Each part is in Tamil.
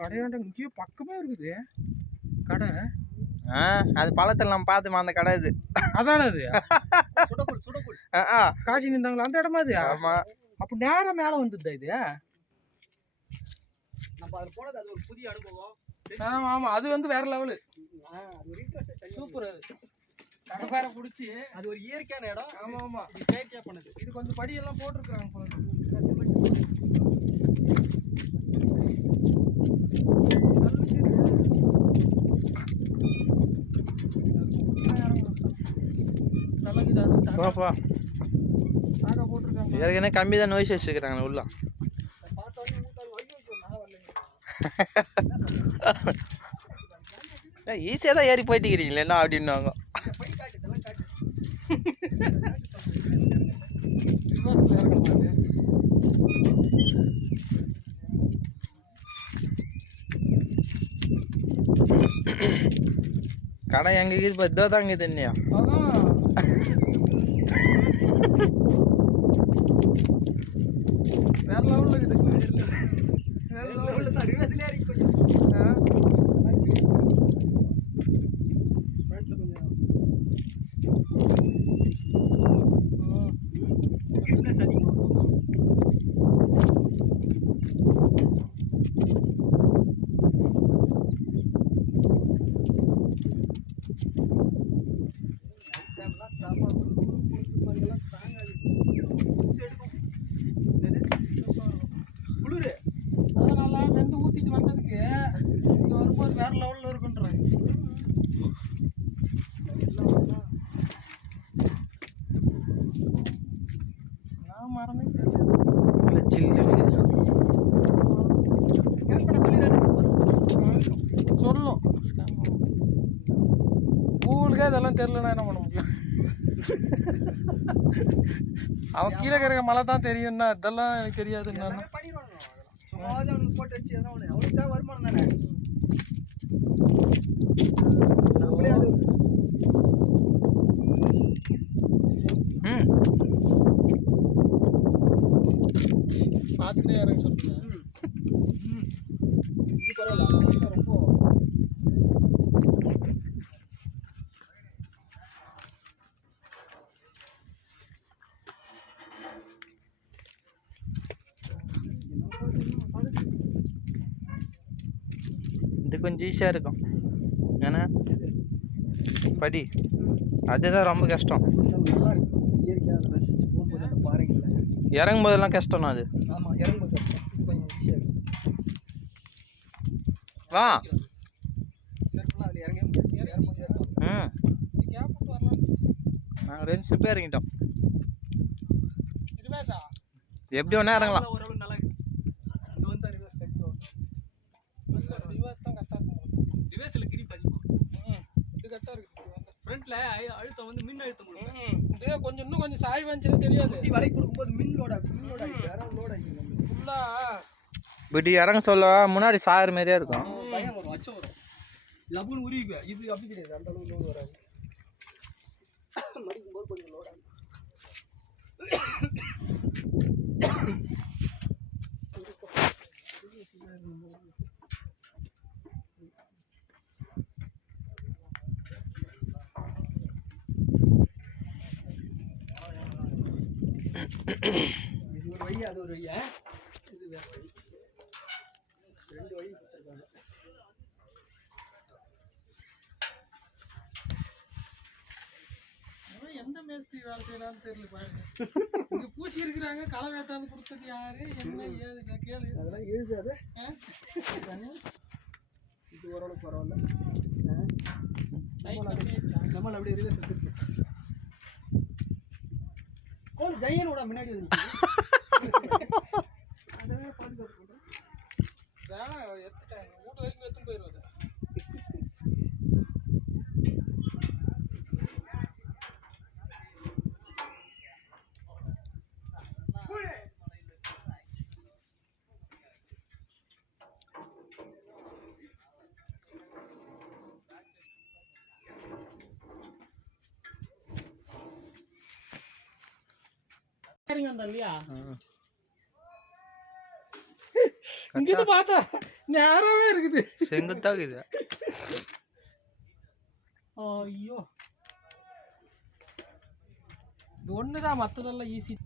கடையாண்ட இங்கேயும் பக்கமே இருக்குது கடை. அது பழத்தில் நம்ம பார்த்துமா அந்த கடை இது. அதானே அது காசி நின்றாங்களா அந்த இடமா அது? ஆமா. அப்போ நேரம் மேலே வந்துடுதா இது? நம்ம அது போனது அது ஒரு புதிய அனுபவம். ஆமா ஆமா, அது வந்து வேற லெவலு. சூப்பர். அது கடை பேரை பிடிச்சி அது ஒரு இயற்கையான இடம். ஆமா ஆமா, இது செயற்கையா பண்ணது. இது கொஞ்சம் படியெல்லாம் போட்டிருக்கிறாங்க. ஏற்கனவே கம்மி தான் நோய்ஸ் வச்சுக்கிறாங்க உள்ள. ஈஸியாக தான் ஏறி போயிட்டு இருக்கிறீங்களே என்ன அப்படின்னாங்க. கடை எங்க இது பத்தோ தாங்க தண்ணியா வேற லெவல்ல இருக்குது. வேற லெவல்ல தான் ரிவர்ஸ்ல ஏறி கொஞ்சம் ஃப்ரண்ட்ல கொஞ்சம் கிரிப்னஸ் அதிகமா இருக்கும். அதனால வெந்து ஊத்திட்டு வந்ததுக்கு இங்க வரும்போது வேற லெவல்ல இருக்குன்றாங்க. நான் மறந்தே சொல்லும். கூகுளுக்கே இதெல்லாம் தெரியலன்னா என்ன பண்ண முடியும்? அவன் கீழே இருக்கிற மலை தான் தெரியும்னா இதெல்லாம் எனக்கு தெரியாது. அவனுக்கு போட்டு வச்சு அவனுக்கு தான் வருமானம் தானே. பார்த்துட்டே இறங்க சொல்லுங்க. இது பரவாயில்ல, ரொம்ப இது கொஞ்சம் ஈஸியாக இருக்கும். ஏன்னா படி அதுதான் ரொம்ப கஷ்டம். நல்லா இருக்கும். இயற்கையாக ரசிச்சு போகும்போது அந்த பாறைகளில் இறங்கும் போதெல்லாம் கஷ்டம் அது. ஆமாம், இறங்கும்போது கஷ்டம். இது கொஞ்சம் ஈஸியாக இருக்கும். வா செருப்புலாம் அதில் இறங்க முடியாது. இறங்கும்போது இறங்கும். கேப் விட்டு வரலாம். நாங்கள் 2 ஸ்டெப் இறங்கிட்டோம். ரிவர்ஸா? எப்படி வேணா இறங்கலாம். ஓரளவு நல்லா இருக்கு. அங்கே வந்து ரிவர்ஸ் கட்டோம். ரிவர்ஸ் தான் கரெக்டாக இருக்கும். ரிவர்ஸில் கிரிப் அதிகமாக. இது கரெக்டாக இருக்குது. ஃப்ரண்ட்ல அழுத்தம் வந்து மின் அழுத்தம் கொடுக்கும். இதே கொஞ்சம் இன்னும் கொஞ்சம் சாய் வந்துச்சுன்னு தெரியாது. குட்டி வலை கொடுக்கும்போது மின்னோட வேற லோட் ஆகிடும். நம்மளுக்கு ஃபுல்லாக இப்படி இறங்க சொல்ல முன்னாடி சாகிற மாதிரியே இருக்கும். பயம் வரும், அச்சம் வரும். லபுன்னு உருவிக்குவேன். இது அப்படி கிடையாது, அந்த அளவுக்கு லோடு வராது. மடிக்கும்போது கொஞ்சம் லோட் ஆகும். இது ஒரு வழி, அது ஒரு வழியா, இது வேற வழி. 2 வழி கொடுத்துருக்காங்க. எந்த மேஸ்திரி வேலை செய்யறான்னு தெரியல பாருங்க. இங்க பூச்சி இருக்கிறாங்க, களை வேத்தாந்து கொடுத்தது யாரு, என்ன ஏது கேளு. அதெல்லாம் எழுதாது. இது ஓரளவுக்கு பரவாயில்ல. நம்மள அப்படியே ரிவர்ஸ் எடுத்து கோல் ஜெயனோட முன்னாடி வந்து அதவே பாதுகாப்பு பண்றேன். வேணா எடுத்துட்டாங்க, வீட்டு வரைக்கும் எடுத்துன்னு போயிடுவாங்க. சரிங்க அந்த இல்லையா இங்கிட்டு பார்த்தா நேராவே இருக்குது. செங்குத்தா இருக்குது. ஐயோ இது ஒண்ணுதான், மத்ததெல்லாம் ஈஸி.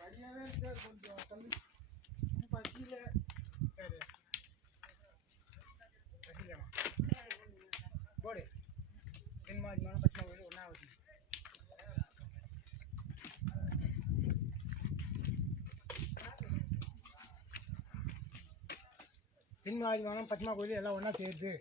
வழியாவே இருக்காது, கொஞ்சம் தள்ளி பசியில. சரி பசிக்கலாமா போடு சினிமா இதுமான பச்சை கோயில் ஒன்றா ஆகுது. சினிமா இதுமான பச்சை கோயில் எல்லாம் ஒன்றா சேருது.